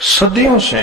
صدیوں سے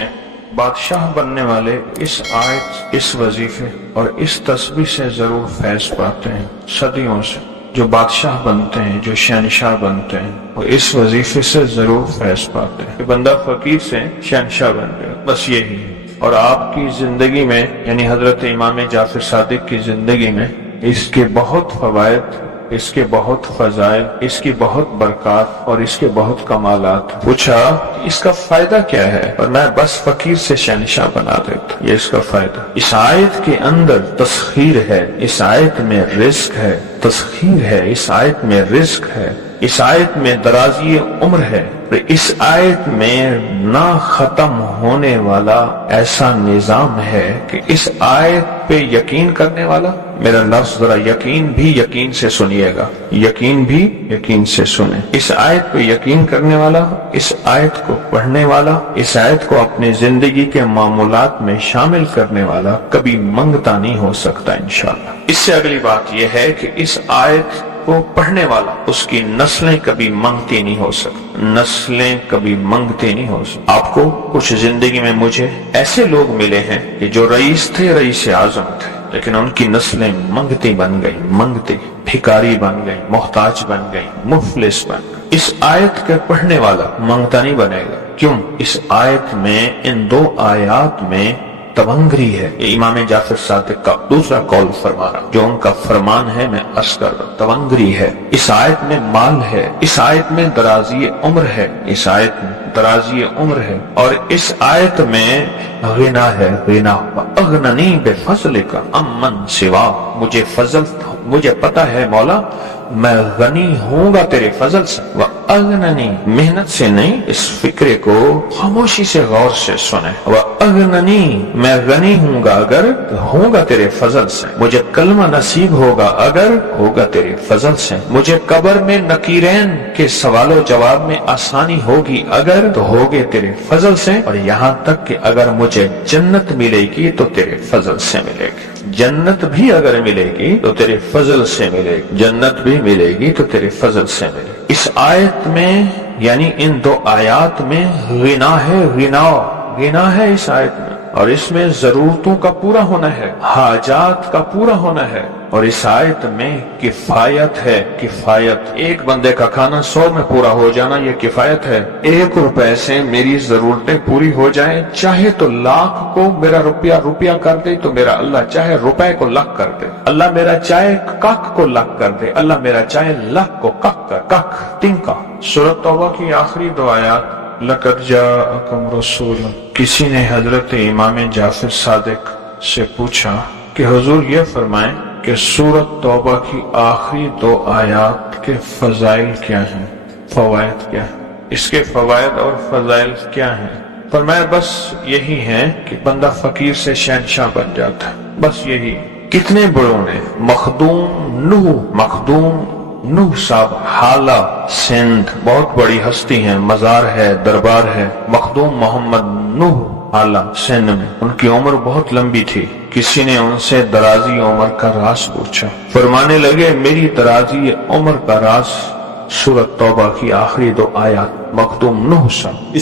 بادشاہ بننے والے اس آیت، اس وظیفے اور اس تسبیح سے ضرور فیض پاتے ہیں۔ صدیوں سے جو بادشاہ بنتے ہیں، جو شہنشاہ بنتے ہیں، وہ اس وظیفے سے ضرور فیض پاتے ہیں کہ بندہ فقیر سے شہنشاہ بن گیا۔ بس یہی ہے۔ اور آپ کی زندگی میں، یعنی حضرت امام جعفر صادق کی زندگی میں اس کے بہت فوائد، اس کے بہت فضائل، اس کی بہت برکات اور اس کے بہت کمالات۔ پوچھا اس کا فائدہ کیا ہے؟ اور میں بس فقیر سے شہنشاہ بنا دیتا۔ یہ اس کا فائدہ۔ اس آیت کے اندر تسخیر ہے، اس آیت میں رزق ہے، تسخیر ہے، اس آیت میں رزق ہے، اس آیت میں درازی عمر ہے، اس آیت میں نہ ختم ہونے والا ایسا نظام ہے کہ اس آیت پہ یقین کرنے والا، میرا لفظ ذرا یقین بھی یقین سے سنیے گا، یقین بھی یقین سے سنیں، اس آیت پہ یقین کرنے والا، اس آیت کو پڑھنے والا، اس آیت کو اپنے زندگی کے معمولات میں شامل کرنے والا کبھی منگتا نہیں ہو سکتا انشاءاللہ۔ اس سے اگلی بات یہ ہے کہ اس آیت کو پڑھنے والا، اس کی نسلیں کبھی منگتی نہیں ہو سکتی، نسلیں کبھی منگتی نہیں ہو سکتی۔ آپ کو کچھ زندگی میں مجھے ایسے لوگ ملے ہیں کہ جو رئیس تھے، رئیس اعظم تھے، لیکن ان کی نسلیں منگتی بن گئی، منگتی، بھکاری بن گئی، محتاج بن گئی، مفلس بن گئی۔ اس آیت کے پڑھنے والا منگتا نہیں بنے گا۔ کیوں؟ اس آیت میں، ان دو آیات میں تونگری ہے۔ یہ امام جعفر صادق کا دوسرا قول فرما رہا، جو ان کا فرمان ہے، میں عرض کر رہا، تونگری ہے۔ اس آیت میں مال ہے، اس آیت میں درازی عمر ہے، اس آیت میں درازی عمر ہے، اور اس آیت میں غنا ہے، غنا۔ اغننی بفضلک امن سوا، مجھے فضل، مجھے پتا ہے مولا میں غنی ہوں گا تیرے فضل سے۔ وَأَغْنَنِي، محنت سے نہیں، اس فکرے کو خاموشی سے غور سے سنیں۔ وَأَغْنَنِي، میں غنی ہوں گا اگر ہوں گا تیرے فضل سے، مجھے کلمہ نصیب ہوگا اگر ہوگا تیرے فضل سے، مجھے قبر میں نکیرین کے سوال و جواب میں آسانی ہوگی اگر تو ہوگے تیرے فضل سے، اور یہاں تک کہ اگر مجھے جنت ملے گی تو تیرے فضل سے ملے گی، جنت بھی اگر ملے گی تو تیرے فضل سے ملے گی، جنت بھی ملے گی تو تیرے فضل سے ملے گی۔ اس آیت میں، یعنی ان دو آیات میں غنا ہے، غنا ہے اس آیت میں، اور اس میں ضرورتوں کا پورا ہونا ہے، حاجات کا پورا ہونا ہے، اور اس آیت میں کفایت ہے، کفایت۔ ایک بندے کا کھانا 100 میں پورا ہو جانا یہ کفایت ہے۔ 1 روپے سے میری ضرورتیں پوری ہو جائیں، چاہے تو لاکھ کو میرا روپیہ کر دے تو میرا اللہ چاہے روپے کو لاکھ کر دے، اللہ میرا چاہے کاک کو لاکھ کر دے، اللہ میرا چاہے لاکھ کو کاک تنکا۔ سورۃ توبہ کی آخری 2 آیات، لَقَدْ جَاءَكُمْ رَسُولٌ۔ کسی نے حضرت امام جعفر صادق سے پوچھا کہ حضور یہ فرمائیں کہ سورۃ توبہ کی آخری 2 آیات کے فضائل کیا ہیں، فوائد کیا ہیں، اس کے فوائد اور فضائل کیا ہیں؟ فرمایا بس یہی ہے کہ بندہ فقیر سے شہنشاہ بن جاتا ہے، بس یہی۔ کتنے بڑوں نے، مخدوم نوح صاحب، حالہ سندھ، بہت بڑی ہستی ہیں، مزار ہے، دربار ہے، مخدوم محمد نوح حالہ سندھ میں، ان کی عمر بہت لمبی تھی۔ کسی نے ان سے درازی عمر کا راز پوچھا، فرمانے لگے میری درازی عمر کا راز سورۃ توبہ کی آخری 2 آیات، مخدوم نوح صاحب۔